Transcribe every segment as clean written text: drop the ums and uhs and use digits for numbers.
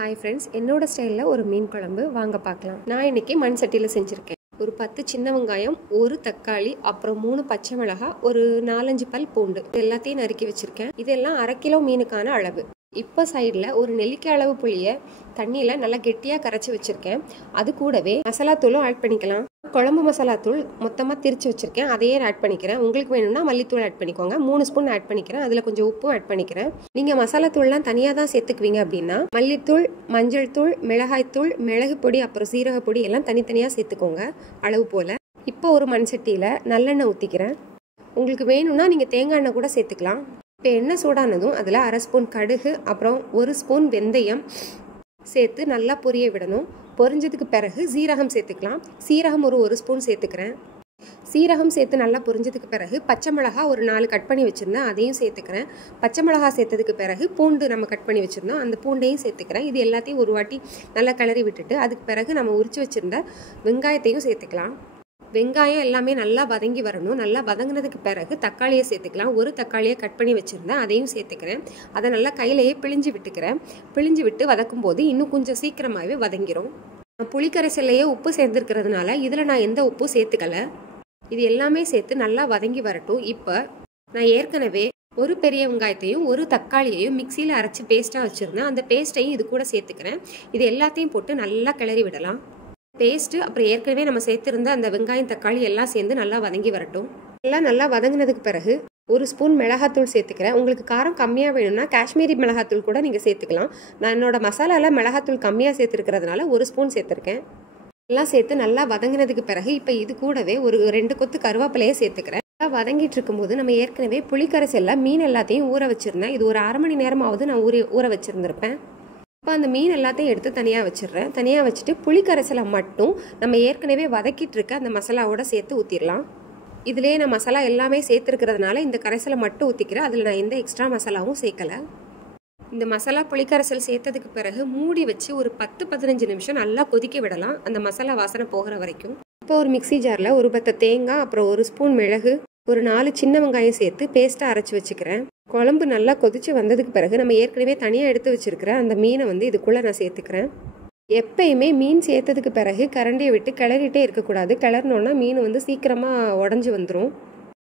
Hi friends, என்னோட ஸ்டைலில் ஒரு மீன் குழம்பு வாங்க பார்க்கலாம். நான் இன்றைக்கி மண் சட்டியில் செஞ்சுருக்கேன். ஒரு 10 சின்ன வெங்காயம், ஒரு தக்காளி, அப்புறம் 3 பச்சை மிளகாய், ஒரு 4-5 பல் பூண்டு எல்லாத்தையும் நறுக்கி வச்சுருக்கேன். இதெல்லாம் 1/2 கிலோ மீனுக்கான அளவு. இப்போ சைடில் ஒரு நெல்லிக்காய் அளவு புளியை தண்ணியில் நல்லா கெட்டியாக கரைச்சி வச்சுருக்கேன். அது கூடவே மசாலா தூளும் ஆட் பண்ணிக்கலாம். குழம்பு மசாலா தூள் மொத்தமாக திரிச்சு வச்சுருக்கேன், அதையே ஆட் பண்ணிக்கிறேன். உங்களுக்கு வேணும்னா மல்லித்தூள் ஆட் பண்ணிக்கோங்க. 3 ஸ்பூன் ஆட் பண்ணிக்கிறேன். அதில் கொஞ்சம் உப்பும் ஆட் பண்ணிக்கிறேன். நீங்கள் மசாலா தூள்லாம் தனியாக தான் சேர்த்துக்குவீங்க அப்படின்னா மல்லித்தூள், மஞ்சள் தூள், மிளகாய் தூள், மிளகு பொடி, அப்புறம் சீரக பொடி எல்லாம் தனித்தனியாக சேர்த்துக்கோங்க அளவு போல். இப்போ ஒரு மண் சட்டியில் நல்லெண்ணெய் ஊற்றிக்கிறேன். உங்களுக்கு வேணும்னா நீங்கள் தேங்காய் எண்ணெய் கூட சேர்த்துக்கலாம். இப்போ எண்ணெய் சூடானதும் அதில் 1/2 ஸ்பூன் கடுகு, அப்புறம் 1 ஸ்பூன் வெந்தயம் சேர்த்து நல்லா பொரிய விடணும். பொரிஞ்சதுக்கு பிறகு சீரகம் சேர்த்துக்கலாம். சீரகம் ஒரு ஸ்பூன் சேர்த்துக்கிறேன். சீரகம் சேர்த்து நல்லா பொரிஞ்சதுக்கு பிறகு பச்சை மிளகா ஒரு 4 கட் பண்ணி வச்சுருந்தேன், அதையும் சேர்த்துக்கிறேன். பச்சை மிளகா சேர்த்ததுக்கு பிறகு பூண்டு நம்ம கட் பண்ணி வச்சுருந்தோம், அந்த பூண்டையும் சேர்த்துக்கிறேன். இது எல்லாத்தையும் ஒரு வாட்டி நல்லா கிளறி விட்டுட்டு அதுக்கு பிறகு நம்ம உரிச்சு வச்சுருந்த வெங்காயத்தையும் சேர்த்துக்கலாம். வெங்காயம் எல்லாமே நல்லா வதங்கி வரணும். நல்லா வதங்கினதுக்கு பிறகு தக்காளியை சேர்த்துக்கலாம். ஒரு தக்காளியை கட் பண்ணி வச்சுருந்தேன், அதையும் சேர்த்துக்கிறேன். அதை நல்லா கையிலேயே பிழிஞ்சு விட்டுக்கிறேன். பிழிஞ்சு விட்டு வதக்கும் போது இன்னும் கொஞ்சம் சீக்கிரமாகவே வதங்கிரும். புளிக்கரைசல்லையே உப்பு சேர்ந்துருக்கிறதுனால இதில் நான் எந்த உப்பும் சேர்த்துக்கலை. இது எல்லாமே சேர்த்து நல்லா வதங்கி வரட்டும். இப்போ நான் ஏற்கனவே ஒரு பெரிய வெங்காயத்தையும் ஒரு தக்காளியையும் மிக்சியில் அரைச்சி பேஸ்ட்டாக வச்சுருந்தேன். அந்த பேஸ்ட்டையும் இது கூட சேர்த்துக்கிறேன். இது எல்லாத்தையும் போட்டு நல்லா கிளறி விடலாம். பேஸ்ட்டு அப்புறம் ஏற்கனவே நம்ம சேர்த்துருந்த அந்த வெங்காயம், தக்காளி எல்லாம் சேர்ந்து நல்லா வதங்கி வரட்டும். எல்லாம் நல்லா வதங்கினதுக்கு பிறகு 1 ஸ்பூன் மிளகாத்தூள் சேர்த்துக்கிறேன். உங்களுக்கு காரம் கம்மியாக வேணும்னா காஷ்மீரி மிளகாத்தூள் கூட நீங்கள் சேர்த்துக்கலாம். நான் என்னோட மசாலாவில் மிளகாத்தூள் கம்மியாக சேர்த்துருக்கிறதுனால 1 ஸ்பூன் சேர்த்துருக்கேன். எல்லாம் சேர்த்து நல்லா வதங்கினதுக்கு பிறகு இப்போ இது கூடவே ஒரு 2 கொத்து கருவேப்பிலையே சேர்த்துக்கிறேன். நல்லா வதங்கிட்டு இருக்கும்போது நம்ம ஏற்கனவே புளிக்கரைசல்ல மீன் எல்லாத்தையும் ஊற வச்சுருந்தேன். இது ஒரு 1/2 மணி நேரமாவது நான் ஊற வச்சுருந்துருப்பேன். இப்போ அந்த மீன் எல்லாத்தையும் எடுத்து தனியாக வச்சிடுறேன். தனியாக வச்சுட்டு புளிக்கரைசலை மட்டும் நம்ம ஏற்கனவே வதக்கிட்டு இருக்க அந்த மசாலாவோட சேர்த்து ஊற்றிடலாம். இதிலே நான் மசாலா எல்லாமே சேர்த்துருக்கிறதுனால இந்த கரைசலை மட்டும் ஊற்றிக்கிறேன். அதில் நான் எந்த எக்ஸ்ட்ரா மசாலாவும் சேர்க்கலை. இந்த மசாலா புளிக்கரைசல் சேர்த்ததுக்கு பிறகு மூடி வச்சு ஒரு 10-15 நிமிஷம் நல்லா கொதிக்க விடலாம், அந்த மசாலா வாசனை போகிற வரைக்கும். இப்போ ஒரு மிக்சி ஜாரில் ஒரு பத்த தேங்காய், அப்புறம் 1 ஸ்பூன் மிளகு, ஒரு 4 சின்ன வெங்காயம் சேர்த்து பேஸ்ட்டாக அரைச்சி வச்சுக்கிறேன். குழம்பு நல்லா கொதிச்சு வந்ததுக்கு பிறகு நம்ம ஏற்கனவே தனியாக எடுத்து வச்சிருக்கிற அந்த மீனை இதுக்குள்ளே நான் சேர்த்துக்கிறேன். எப்பயுமே மீன் சேர்த்ததுக்கு பிறகு கரண்டியை விட்டு கிளறிட்டே இருக்கக்கூடாது. கிளறினோன்னா மீன் சீக்கிரமாக உடஞ்சி வந்துடும்.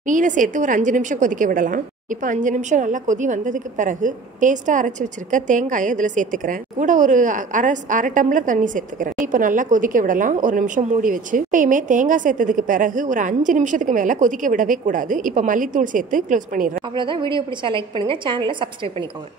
மீனை சேர்த்து ஒரு 5 நிமிஷம் கொதிக்க விடலாம். இப்போ 5 நிமிஷம் நல்லா கொதி வந்ததுக்கு பிறகு பேஸ்ட்டாக அரைச்சி வச்சிருக்க தேங்காயை இதில் சேர்த்துக்கிறேன். கூட ஒரு அரை டம்ளர் தண்ணி சேர்த்துக்கிறேன். இப்போ நல்லா கொதிக்க விடலாம், 1 நிமிஷம் மூடி வச்சு. எப்பயுமே தேங்காய் சேர்த்ததுக்கு பிறகு ஒரு 5 நிமிஷத்துக்கு மேலே கொதிக்க விடவே கூடாது. இப்போ மல்லித்தூள் சேர்த்து க்ளோஸ் பண்ணிடுறேன். அவ்வளோதான். வீடியோ பிடிச்சா லைக் பண்ணுங்கள், சேனலை சப்ஸ்கிரைப் பண்ணிக்கோங்க.